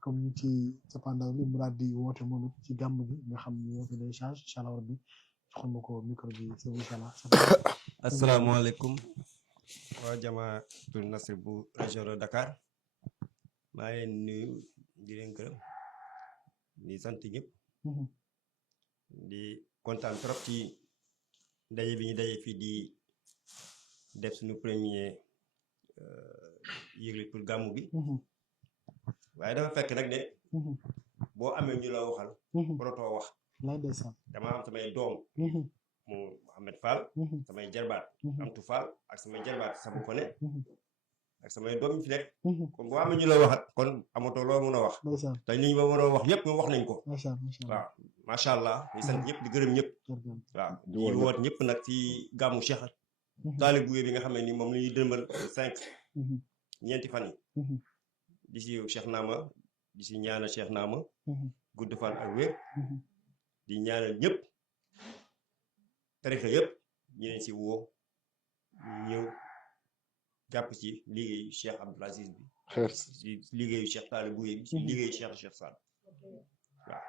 comme ñu ci cappaandaw li mu daal di woote moom it ci gàmm bi nga xam ne woote day change incha allah rabbi joxoon na ko micro bi incha allah. asalaamaaleykum waa Jamaatul Nasr bu région de Dakar maa ngi leen nuyu di leen gërëm di sant ñëpp di kontaan trop ci daje bi ñu daje fii di def suñu premier yëgle pour gàmmu bi waaye dafa fekk nag ne boo amee ñu la waxal protoo wax dama am samay doom mu Mohamed Fall samay jarbaat Amtu Fall ak samay jarbaat Sabu Kone ak samay doom yi fi nekk kon boo amee ñu la waxat kon amatoo loo mën a wax te li ñu ba mën a wax yëpp ñu wax nañ ko waaw macha allah di sant ñëpp di gërëm ñëpp waaw di woot ñëpp nag ci gàmmu Cheikh Talibou Bouye bi nga xam ne ni moom la ñuy dëmbal 5 ñeenti fan yi di si Cheikh Naama di si ñaanal Cheikh Naama gudd fan ak wér di ñaanal ñëpp tarixa yëpp ñu leen si woo ñëw jàpp ci liggéeyu Cheikh Abdoul Aziz bi si liggéeyu Cheikh Talibou Bouye bi si liggéeyu Cheikh Saad waaw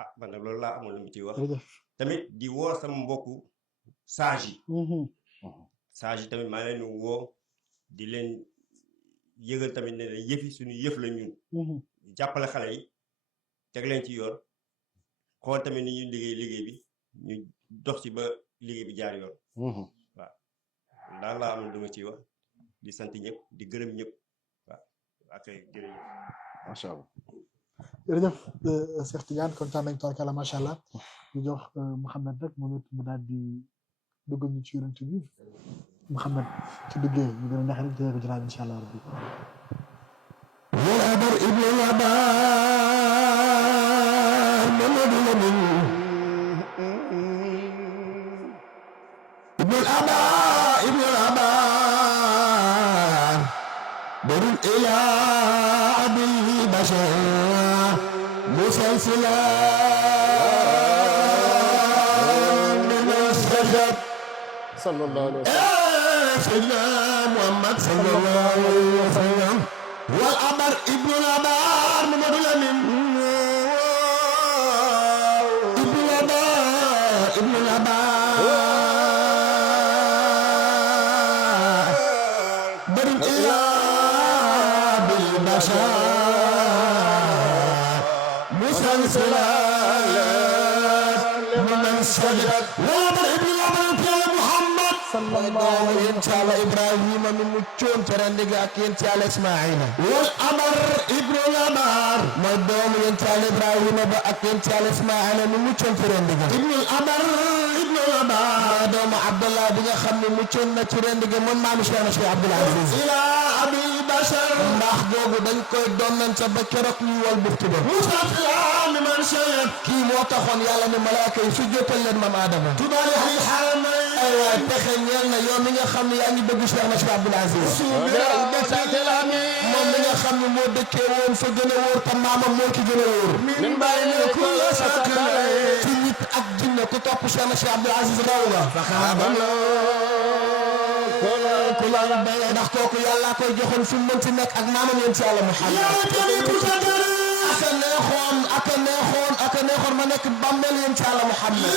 ah man nag loolu laa amoon lu mu ciy wax tamit di woo sama mbokku sage yi tamit maa leen woo di leen yëgal tamit ne yëf yi suñu yëf la ñun jàppale xale yi teg leen ci yoon xool tamit ni ñuy liggéey bi ñu dox ci ba liggéey bi jaar yoon waaw daal laa amoon lu ma ciy wax di sant ñëpp di gërëm ñëpp waaw ak jërëjëf macha allah jërëjëf Cheikh Tidiane kontaan nañ tabarkalla macha allah ñu jox Mouhamed rek moom it mu daal di dugg ñu ci yonent bi Mouhamed ci duggee ñu gën a neex rek jëlee ko jëlaat incha allah rabbi والأبر ابن الأبار محمد لمن ابن الأبار بر إلى عبد البشر مسلسلا من السجد صلى الله عليه وسلم سيدنا محمد صلى الله عليه وسلم والأبر ابن الأبار محمد الأمين ابن الأبار بر إلى بالبشر مسلسلا من السجد والأبر ابن الأبار محمد صلى الله عليه وسلم إبراهيم من مجون ترندق أكين تعال إسماعيل والأمر ابن الأمر مدوم ينتال إبراهيم بأكين تعال إسماعيل من مجون ترندق ابن الأمر ابن الأمر مدوم عبد الله بن خم من مجون ترندق من ما مشان شيخ عبد العزيز إلى أبي البشر محبوب بنكو دون من تبكرك والبختبة مستقيا من شيء كي موتخون يالا من ملاك يسجد لنا ما آدم تبالي الحرمين أيوة تخيلنا يوم من يخم يعني بقول شيخ نشيخ عبد العزيز moom mi nga xam ne moo dëkkee woon fa gën a wóor te maamam moo ki gën a wóor min bàyyi ne ku la sakale ci nit ak jinne ku topp Cheikh Abdoul Aziz raw nga fa xaabam la ku la ndax kooku yàlla koy joxoon fu mu mënti nekk ak maamam yéen ci yàlla Muhammad aka neexoon ma nekk bàmmeel yéen ci yàlla Muhammad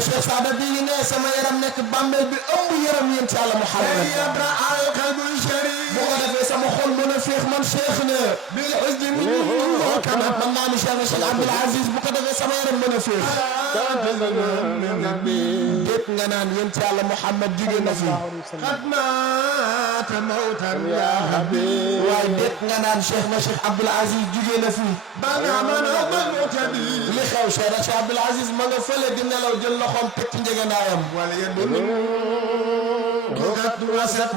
Cheikh Saada bi ngi ne sama yaram nekk bàmmeel bi ëmb yaram yéen ci yàlla Muhammad bu ko defee sama xol mën a féex man Cheikh ne man naa ni Cheikh Abdoul Aziz bu ko defee sama yaram mën a féex déet nga naan yéen ci yàlla Muhammad jóge na fi waaye déet nga naan Cheikh Abdoul Aziz jóge na fi li xew Cheikh Abdoul Aziz ma nga fële di nelaw jël loxoom teg ci njëgënaayam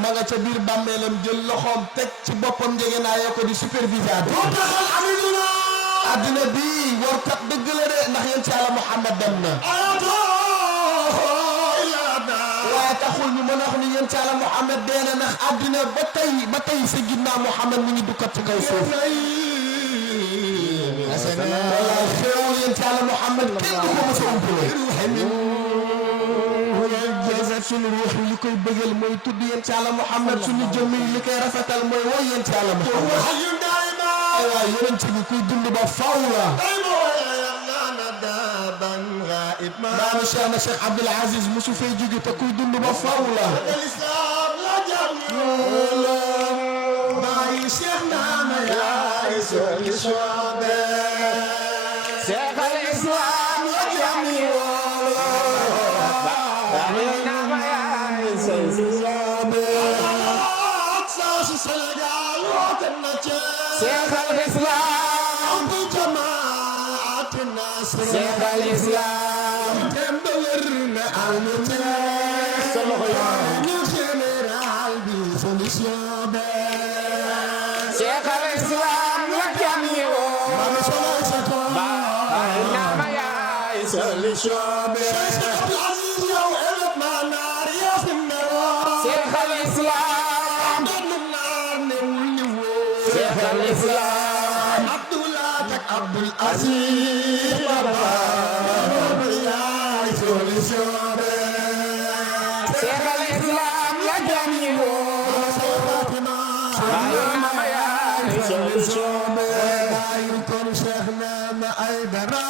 ma nga ca biir bàmmeelam jël loxoom teg ci boppam njëgënaayoo ko di superviseur addina bi warkat dëgg la de ndax yéen ci yàlla Muhammad dem na waaye taxul ñu mën a wax ni yéen ci yàlla Muhammad dee na ndax addina ba tey sa ginnaaw Muhammad mi ngi dukkat ci kaw suuf wala xéewal yéen ci yàlla Muhammad kenn du ko mos a umpale suñu ruux li koy bëggal mooy tudd yéen ci yàlla Muhammad suñu jëmm yi li koy rafetal mooy woy yéen ci yàlla Muhammad ay waay yonent bi kuy dund ba faw la maami Cheikh Abdoul Aziz musu fay jóge te kuy dund ba faw la baay Cheikh naama yaay solution be Cheikh al Islam la jami Cheikh al Islam bu jamaat Nasr Cheikh al Islam dem ba wér na almuna ñu général bi solution be Cheikh al Islam la jami ba na ma yaay solution be Cheikh al Islam Cheikh al Islam Abdoul Aziz Baba yaay solution Cheikh al Islam la jami ma yaay solution bayu kon Cheikh Naama Aidara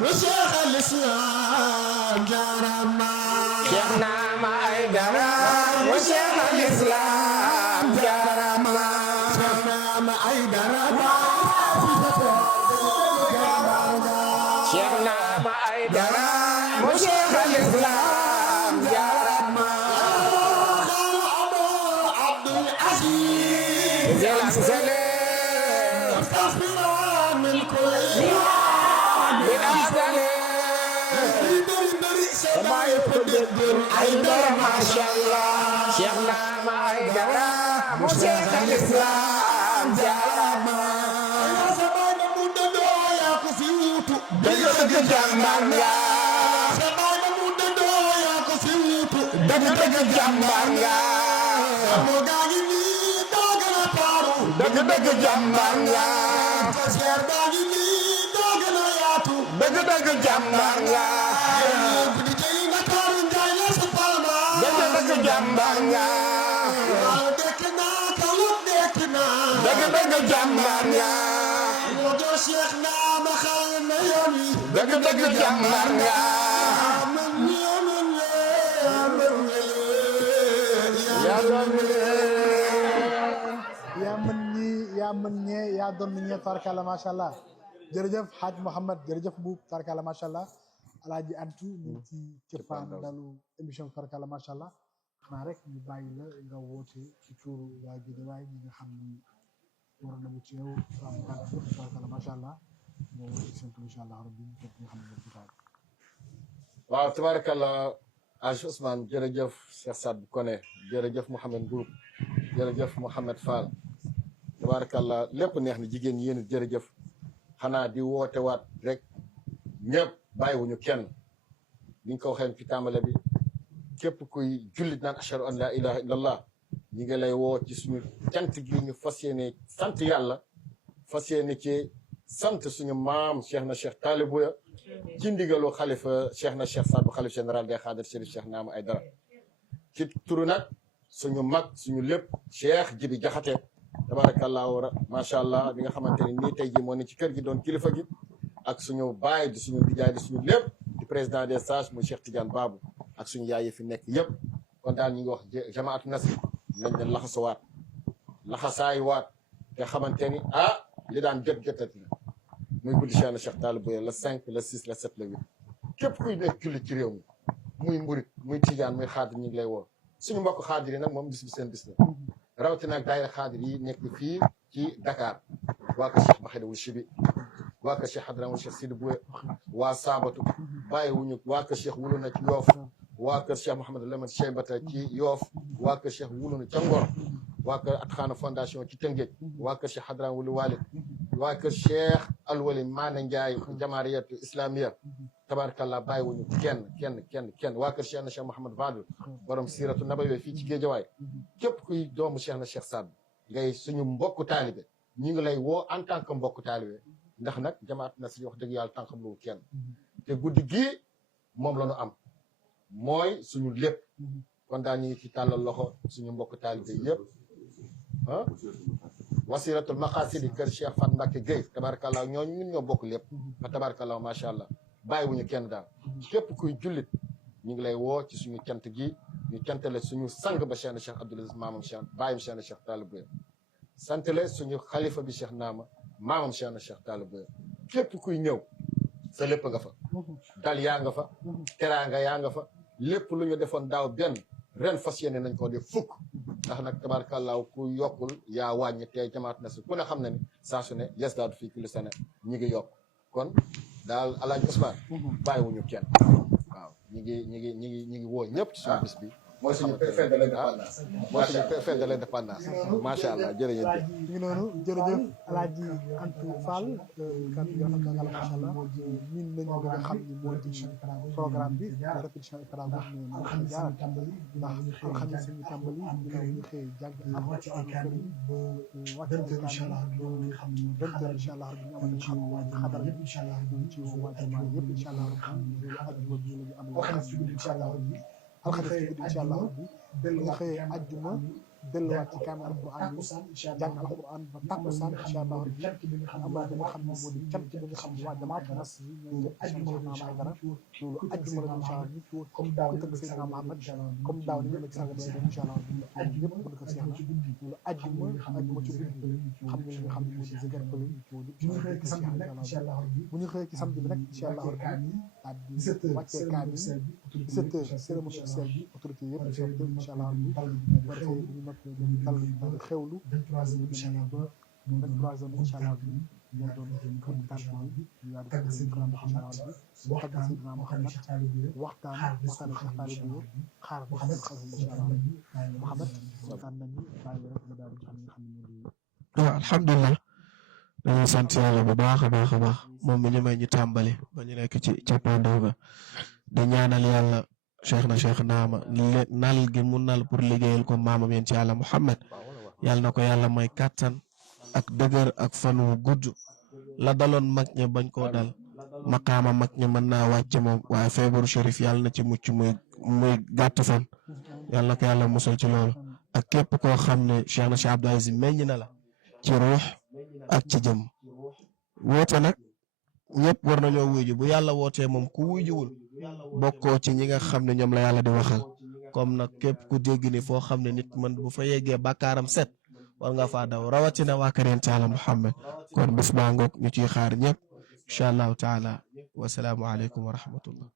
bu Cheikh al Islam jarama Cheikh Naama Aidara bu Cheikh al Islam jarama Cheikh Naama Aidara Cheikh Naama Aidara bu Cheikh al Islam jarama Abdoul Aziz Zele من كل من أجل ما يقدر أيضا ما شاء الله شيخنا ما يقدر مشيخ الإسلام جارما يا زمان مدد يا كفيوت دقق جنبانيا زمان مدد يا كفيوت دقق جنبانيا موداني دقنا بارو دقق جنبانيا Cheikh baa ngi nii doo gën a yaatu dëgg-dëgg jàmbaar nga bu tey Ndakaaru njaay la sa palma dëgg-dëgg jàmbaar nga waaw dekk naa Kaolack dekk naa dëgg-dëgg jàmbaar nga moo doo Cheikh naa ma xal na yoon wi dëgg-dëgg jàmbaar nga yaa mën ñee yaa doon ñee tarkala macha allah jërëjëf Hadj Mouhamed jërëjëf Mbuub tarkala macha allah alaaji Antu ñu ngi ci cëppaan dalu émission tarkala macha allah xanaa rek ñu bàyyi la nga woote ci tuuru waa Guédiawaye ñi nga xam ni war na mu ci yow tarkala macha allah nga woote seen incha allah rabbi ñu topp nga xam ne jotaay waaw tabarakallah Aj Ousmane jërëjëf Cheikh Sadou Koné jërëjëf Mouhamed Mbuub jërëjëf Mouhamed Fall tabarakallah lépp neex na jigéen ñi yéen jërëjëf xanaa di woote waat rek ñëpp bàyyiwuñu kenn niñ ko waxee ci tàmbale bi képp kuy jullit naan ashhadu an la ilaha illallah ñi ngi lay woo ci suñu cant gi ñu fas yéene sant yàlla fas yéene ci sant suñu maam Cheikh na Cheikh Talibouya ci ndigalu xalifa Cheikh na Cheikh Sadou xalif général des Khadres Chérif Cheikh Naama Aidara ci turu nag suñu mag suñu lépp Cheikh Jibi Jaxate tabarakallahu macha allah bi nga xamante ni nii tey ji moo ne ci kër gi doon kilifa gi ak suñu baay di suñu nijaay di suñu lépp di président des sages muy Cheikh Tidiane Babou ak suñu yaay yi fi nekk yëpp kon daal ñu ngi wax jamaatu nasri nañ leen laxasuwaat laxasaay waat te xamante ni li daan jotati na muy guddi Cheikh na Cheikh Talibou le 5 le 6 le 7 le 8 képp kuy nekk jullit ci réew mi muy mburit muy tijaan muy xaadir ñu ngi lay woo suñu mbokk xaadir yi nag moom bis bi seen bis la rawatina ak daayira xaadir yi nekk fii ci Dakar waa ko Cheikh Mahedawul Chibi waa ko Cheikh Hadramul Cheikh Sidi Bouye waa Saabatu bàyyiwuñu waa ko Cheikh Wuluna ci Yoof waa kër Cheikh Mouhamadou Lamine Cheybata ci Yoof waa kër Cheikh Wuluna ca Ngor waa kër Atxaana Fondation ci Tëngéej waa kër Cheikh Hadram Wulu Walid waa kër Cheikh Alwali Maana Ndiaye jamaariyatu islamiya tabarakallah bàyyiwuñu kenn waa kër Cheikh na Cheikh Mouhamad Vadul borom siiratu nabawi fii ci Géejawaay képp kuy doomu Cheikh na Cheikh Saad ngay suñu mbokku taalibe ñu ngi lay woo en tant que mbokku taalibe ndax nag jamaat na si wax dëgg yàlla tànqam lu kenn te guddi gii moom la ñu am mooy suñu lépp kon daal ñu ngi ci tàllal loxo suñu mbokk taalibe yëpp wasiratul maqasidi kër Cheikh Fat Mbacke Gueye tabarakallah ñooñu ñun ñoo bokk lépp fa tabarakallah macha allah bàyyiwuñu kenn daal képp kuy jullit ñu ngi lay woo ci suñu cant gi ñu cantale suñu sang ba Cheikh na Cheikh Abdoul Aziz maamam Cheikh bàyyim Cheikh na Cheikh Talibou santale suñu xalifa bi Cheikh Naama maamam Cheikh na Cheikh Talibou képp kuy ñëw sa lépp nga fa dal yaa nga fa teraanga yaa nga fa lépp lu ñu defoon daaw benn ren fas yéene nañ ko def fukk ndax nag tabarakallah ku yokkul yaa wàññi tey jamaat na si ku ne xam na ni saa su ne yes daadu fii kili sene ñi ngi yokk kon daal Alaaji Ousmane bàyyiwuñu kenn waaw ñi ngi woo ñëpp ci suñu bis bi mooy suñu fête de l'indépendance mooy suñu fête de l'indépendance macha allah jërëjëf ñu ngi noonu jërëjëf Alaaji Antou Fall kàddu yi rafet na macha allah ñun nañu nga xam ni moo di programme bi répétition et travaux ñu xam jaar ndax alxamis ñu tàmbali ginnaaw ñu xëy jàng wàcc kaamil ba wàcc incha allah vingt heures incha allah ñu amal xam xadar bi incha allah ñu ci woo waa jamaa yëpp incha allah ajjuma bi la ñu am incha allah alxames ci guddi incha allah bu ñu xëyee ajjuma delluwaat ci kaamil alquran bi jàng alquran ba takkusaan incha allah amal bi nga xam ne moo di cant bi nga xam ne waa jamaat nas ñoo ñëpp ajjuma la incha allah loolu ajjuma la incha allah comme daaw ni ko Seydina Muhammad comme daaw ni ñu ci sang bi incha allah ñëpp bu ko seex na loolu ajjuma ci guddi xam nga li nga xam ne moo di zigar pële loolu incha allah bu ñu xëyee ci samedi bi nag incha allah daal di wàccee kaamil 17 heures cérémonie officielle bi autorité yëpp incha allah dal xewlu 23h incha allah moo doon kër tànn bi ñu daal di Seydina Muhammad bi tagg Seydina Muhammad waxtaan Cheikh Talibou xaar ba xam incha allah Muhammad waxtaan nañu bàyyi rek nga daal di xam nga xam ne waaw alhamdulilah dañuy sant yàlla bu baax a baax a baax moom mi ñu may ñu tàmbali ba ñu nekk ci cappaandaw ga di ñaanal yàlla cheikh na cheikh naama nal gi mu nal pour liggéeyal ko maamam yéen ci yàlla Muhammad yàlla na ko yàlla may kàttan ak dëgër ak fan wu gudd la daloon mag ña bañ koo dal maqaama mag ña mën naa wàcc moom waaye feebaru shérif yàlla na ci mucc muy gàtt fan yàlla na ko yàlla musal ci loolu ak képp koo xam ne cheikh na cheikh Abdoul Aziz meññ na la ci ruux ak ci jëm woote nag ñëpp war nañoo wuyu bu yàlla wootee moom ku wuyuwul bokkoo ci ñi nga xam ne ñoom la yàlla di waxal comme nag képp ku dégg ni foo xam ne nit man bu fa yeggee bàkkaaram set war nga faa daw rawatina waa kër yonent Yàlla Muhammad kon bés baa ngoog ñu ciy xaar ñëpp incha allahu taala wasalaamu aleykum wa rahmatullah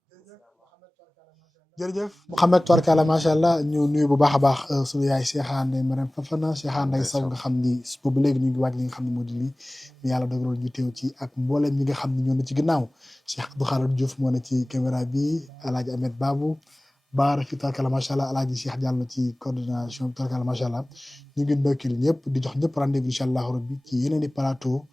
jërëjëf Mouhamed tubarkalla macha allah ñu nuyu bu baax a baax suñu yaay Cheikhaan Ndeye Marème Fafana Cheikhaan Ndeye Sow nga xam ni boobu léegi ñu ngi waaj li nga xam ne moo di lii mais yàlla dogaloon ñu teew ci ak mbooleem ñi nga xam ne ñoo ne ci ginnaaw Cheikh Abdou Khaladou Diouf moo ne ci caméra bi Alaaji Ahmed Babou Baara fi tubarkalla macha allah Alaaji Cheikh Diallo ci coordination tubarkalla macha allah ñu ngi ndokkil ñëpp di jox ñëpp rendez-vous incha allah rabbi ci yeneen i plateau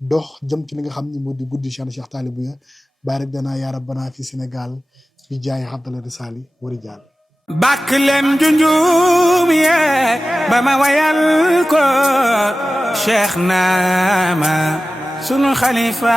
dox jëm ci li nga xam ne moo di guddi Cheikh Talibou ya barik dana yaa rabbana fi Sénégal bi jaay Abdallah Risali wari jaal bàkk leen junjum yee ba ma wayal ko Cheikh Naama sunu xalifa